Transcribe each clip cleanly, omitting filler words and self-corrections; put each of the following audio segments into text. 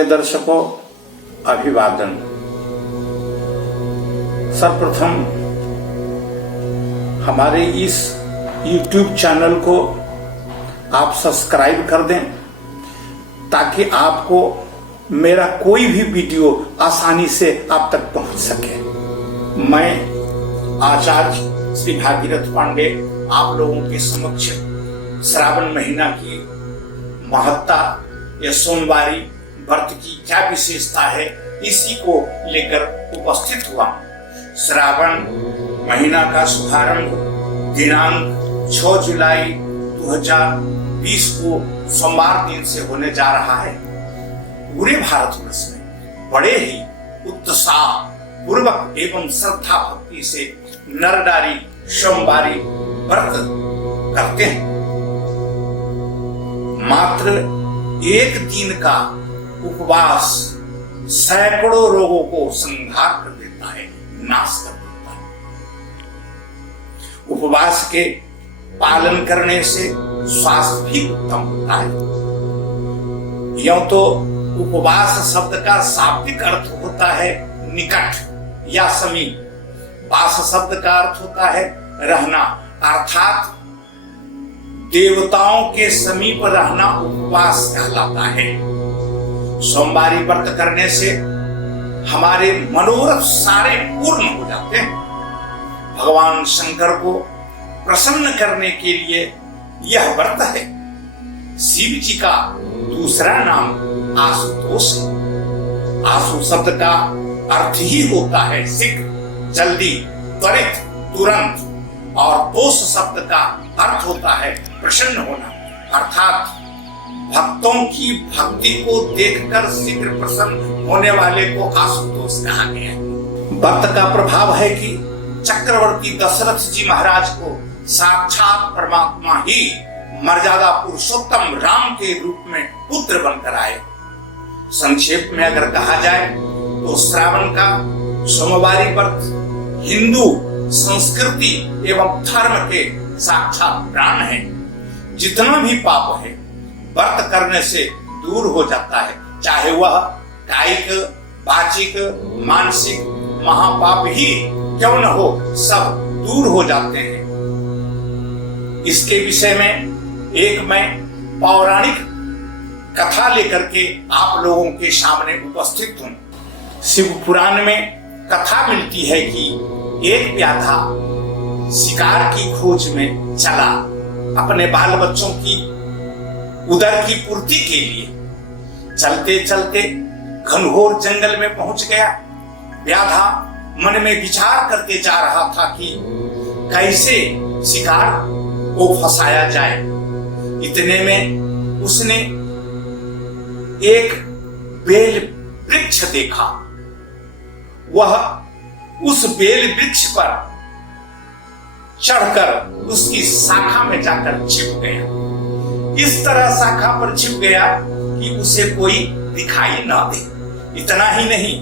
मान्य दर्शकों, अभिवादन। सर्वप्रथम हमारे इस YouTube चैनल को आप सब्सक्राइब कर दें ताकि आपको मेरा कोई भी वीडियो आसानी से आप तक पहुंच सके। मैं आचार्य श्री भागीरथ पांडे आप लोगों के समक्ष श्रावण महीना की महत्ता या सोमवारी व्रत की क्या विशेषता है इसी को लेकर उपस्थित हुआ। श्रावण महीना का शुभारंभ दिनांक 6 जुलाई 2020 को सोमवार दिन से होने जा रहा है। पूरे भारतवर्ष में बड़े ही उत्साह पूर्वक एवं श्रद्धा भक्ति से नर नारी सोमवारी व्रत करते हैं। मात्र एक दिन का उपवास सैकड़ों रोगों को संहार कर देता है, नाश कर देता है। उपवास के पालन करने से स्वास्थ्य भी उत्तम होता है। यूं तो उपवास शब्द का शाब्दिक अर्थ होता है निकट या समीप। वास शब्द का अर्थ होता है रहना, अर्थात देवताओं के समीप रहना उपवास कहलाता है। सोमवारी व्रत करने से हमारे मनोरथ सारे पूर्ण हो जाते हैं। भगवान शंकर को प्रसन्न करने के लिए यह व्रत है। शिव जी का दूसरा नाम आशुतोष है। आशु शब्द का अर्थ ही होता है शीघ्र, जल्दी, त्वरित, तुरंत, और तोष शब्द का अर्थ होता है प्रसन्न होना, अर्थात भक्तों की भक्ति को देखकर शीघ्र प्रसन्न होने वाले को आशुतोष कहा गया। व्रत का प्रभाव है कि चक्रवर्ती दशरथ जी महाराज को साक्षात परमात्मा ही मर्यादा पुरुषोत्तम राम के रूप में पुत्र बनकर आए। संक्षेप में अगर कहा जाए तो श्रावण का सोमवारी व्रत हिंदू संस्कृति एवं धर्म के साक्षात प्राण है। जितना भी पाप है व्रत करने से दूर हो जाता है, चाहे वह कायिक, वाचिक, मानसिक महापाप ही क्यों न हो, सब दूर हो जाते हैं। इसके विषय में एक मैं पौराणिक कथा लेकर के आप लोगों के सामने उपस्थित हूं। शिव पुराण में कथा मिलती है कि एक व्याधा शिकार की खोज में चला अपने बाल बच्चों की उदर की पूर्ति के लिए। चलते चलते घनघोर जंगल में पहुंच गया। व्याधा मन में विचार करके जा रहा था कि कैसे शिकार को फंसाया जाए। इतने में उसने एक बेल वृक्ष देखा। वह उस बेल वृक्ष पर चढ़कर उसकी शाखा में जाकर छिप गया। इस तरह शाखा पर छिप गया कि उसे कोई दिखाई ना दे। इतना ही नहीं,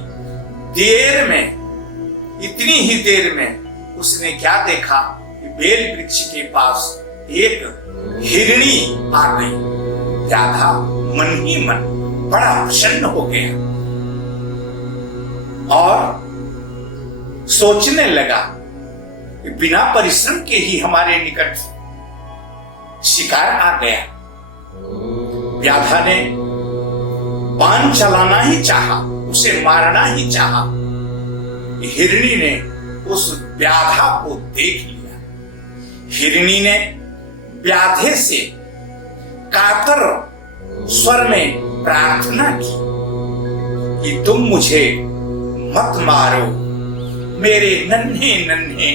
इतनी ही देर में उसने क्या देखा कि बेल वृक्ष के पास एक हिरणी आ गई। व्याधा मन ही मन बड़ा प्रसन्न हो गया और सोचने लगा कि बिना परिश्रम के ही हमारे निकट शिकार आ गया। व्याधा ने बाण चलाना ही चाहा, उसे मारना ही चाहा। हिरणी ने उस व्याधा को देख लिया। हिरणी ने व्याधे से कातर स्वर में प्रार्थना की कि तुम मुझे मत मारो, मेरे नन्हे नन्हे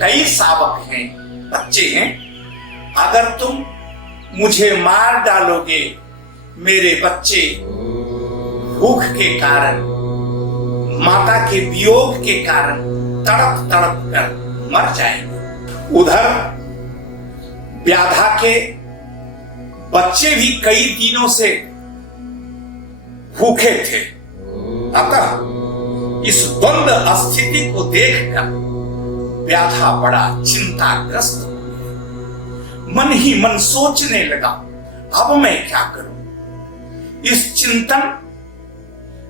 कई शावक हैं, बच्चे हैं। अगर तुम मुझे मार डालोगे, मेरे बच्चे भूख के कारण, माता के वियोग के कारण तड़प तड़प कर मर जाएंगे। उधर व्याधा के बच्चे भी कई दिनों से भूखे थे। अतः इस द्वंद्व स्थिति को देखकर व्याधा बड़ा चिंताग्रस्त हो गया। मन ही मन सोचने लगा, अब मैं क्या करूं। इस चिंतन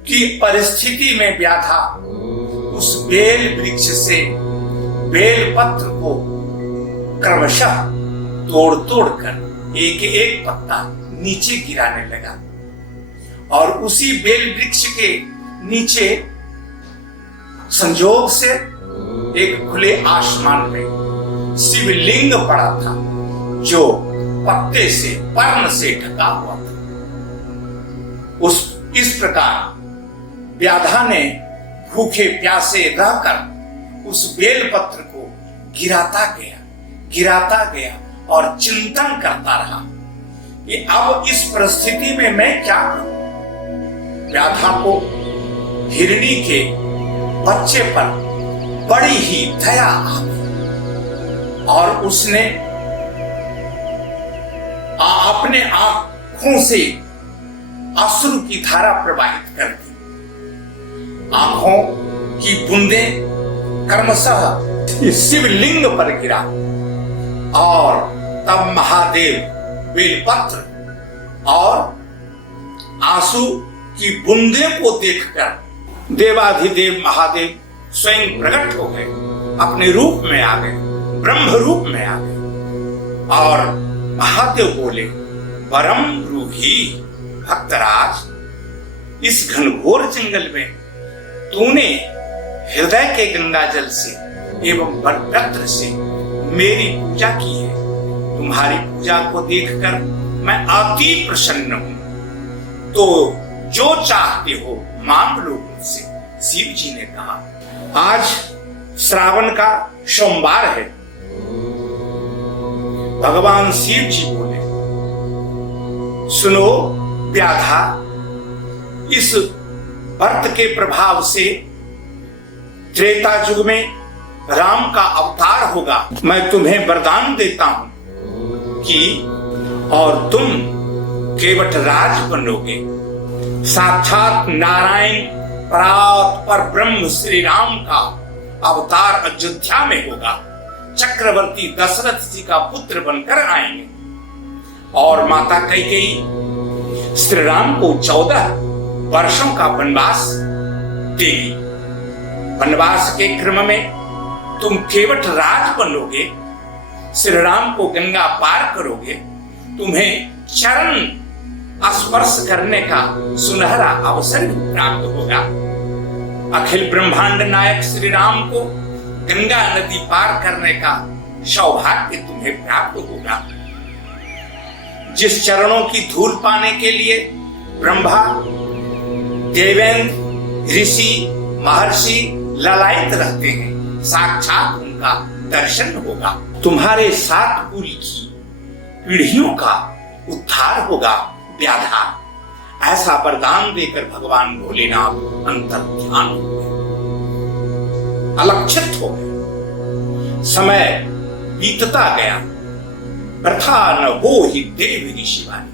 की परिस्थिति में व्याधा उस बेल वृक्ष से बेल पत्र को क्रमशः तोड़ तोड़ कर एक एक पत्ता नीचे गिराने लगा और उसी बेल वृक्ष के नीचे संजोग से एक खुले आसमान में शिवलिंग पड़ा था जो पत्ते से पर्ण से ढका हुआ था। इस प्रकार व्याधा ने भूखे प्यासे रहकर उस बेल पत्र को गिराता गया और चिंतन करता रहा कि अब इस परिस्थिति में मैं क्या करूं। व्याधा को हिरणी के बच्चे पर बड़ी ही दया आ गई और उसने अपने आंखों से अश्रु की धारा प्रवाहित कर दी। आंखों की बूंदें क्रमशः शिवलिंग पर गिरा और तब महादेव बेलपत्र और आंसू की बूंदे को देखकर देवाधिदेव महादेव स्वयं प्रकट हो गए, अपने रूप में आ गए, ब्रह्म रूप में आ गए और महादेव बोले, परम रूही भक्तराज, इस घनघोर जंगल में तूने हृदय के गंगा जल से एवं वरपत्र से मेरी पूजा की है। तुम्हारी पूजा को देखकर मैं अति प्रसन्न हूं, तो जो चाहते हो मांग लो मुझसे। शिव जी ने कहा, आज श्रावण का सोमवार है। भगवान शिव जी बोले, सुनो व्याधा, इस व्रत के प्रभाव से त्रेता युग में राम का अवतार होगा। मैं तुम्हें वरदान देता हूं कि और तुम केवट राज बनोगे। साक्षात नारायण पर ब्रह्म श्री राम का अवतार अयोध्या में होगा। चक्रवर्ती दशरथ जी का पुत्र बनकर आएंगे और माता कैकेयी श्री राम को 14 वर्षों का वनवास देगी। वनवास के क्रम में तुम केवट राज बनोगे, श्री राम को गंगा पार करोगे, तुम्हें चरण स्पर्श करने का सुनहरा अवसर प्राप्त होगा। अखिल ब्रह्मांड नायक श्री राम को गंगा नदी पार करने का सौभाग्य तुम्हें प्राप्त होगा। जिस चरणों की धूल पाने के लिए ब्रह्मा, देवेंद्र, ऋषि, महर्षि ललायित रहते हैं, साक्षात उनका दर्शन होगा। तुम्हारे 7 कुल की पीढ़ियों का उद्धार होगा व्याधा। ऐसा वरदान देकर भगवान भोलेनाथ अंतर ध्यान हो गए, अलक्षित हो गए। समय बीतता गया, प्रथा न हो ही देव ऋषि वाणी।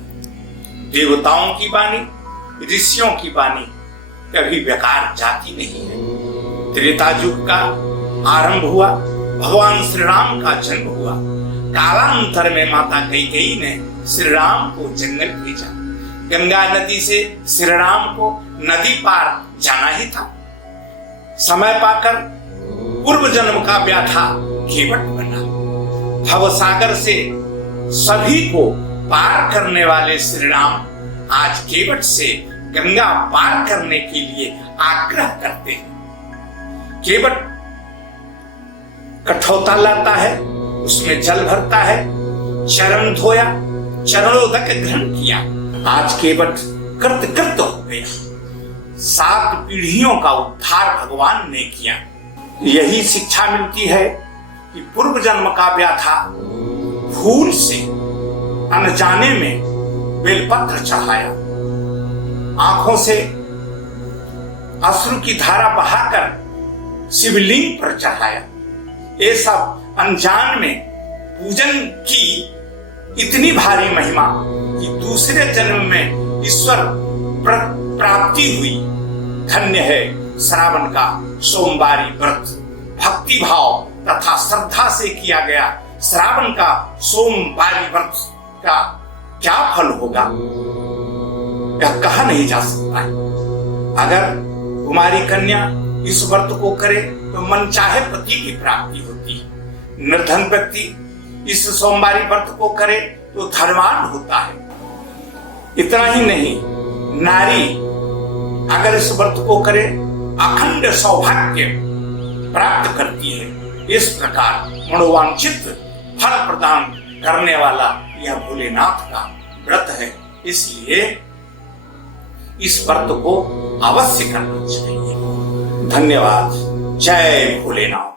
देवताओं की वाणी, ऋषियों की वाणी कभी बेकार जाती नहीं है। त्रेता युग का आरंभ हुआ, भगवान श्री राम का जन्म हुआ। कालांतर में माता कैकेयी ने श्री राम को जंगल भेजा। गंगा नदी से श्री राम को नदी पार जाना ही था। समय पाकर पूर्व जन्म का व्याधा केवट बना। भवसागर से सभी को पार करने वाले श्री राम आज केवट से गंगा पार करने के लिए आग्रह करते हैं। केवट कठौता लाता है, उसमें जल भरता है, चरण धोया, चरणोदक ग्रहण किया। आज केवट कृत हो गया। 7 पीढ़ियों का उद्धार भगवान ने किया। यही शिक्षा मिलती है कि पूर्व जन्म का व्याधा भूल से अनजाने में बेलपत्र चढ़ाया, आंखों से अश्रु की धारा बहाकर शिवलिंग पर चढ़ाया। ये सब अनजान में पूजन की इतनी भारी महिमा कि दूसरे जन्म में ईश्वर प्राप्ति हुई। धन्य है श्रावण का सोमवारी व्रत। भक्ति भाव तथा श्रद्धा से किया गया श्रावण का सोमवारी व्रत का क्या फल होगा, यह कहा नहीं जा सकता है। अगर कुमारी कन्या इस व्रत को करे तो मनचाहे पति की प्राप्ति होती है। निर्धन व्यक्ति इस सोमवारी व्रत को करे तो धनवान होता है। इतना ही नहीं, नारी अगर इस व्रत को करे अखंड सौभाग्य प्राप्त करती है। इस प्रकार मनोवांछित फल प्रदान करने वाला यह भोलेनाथ का व्रत है, इसलिए इस व्रत को अवश्य करना चाहिए। धन्यवाद। जय भोलेनाथ।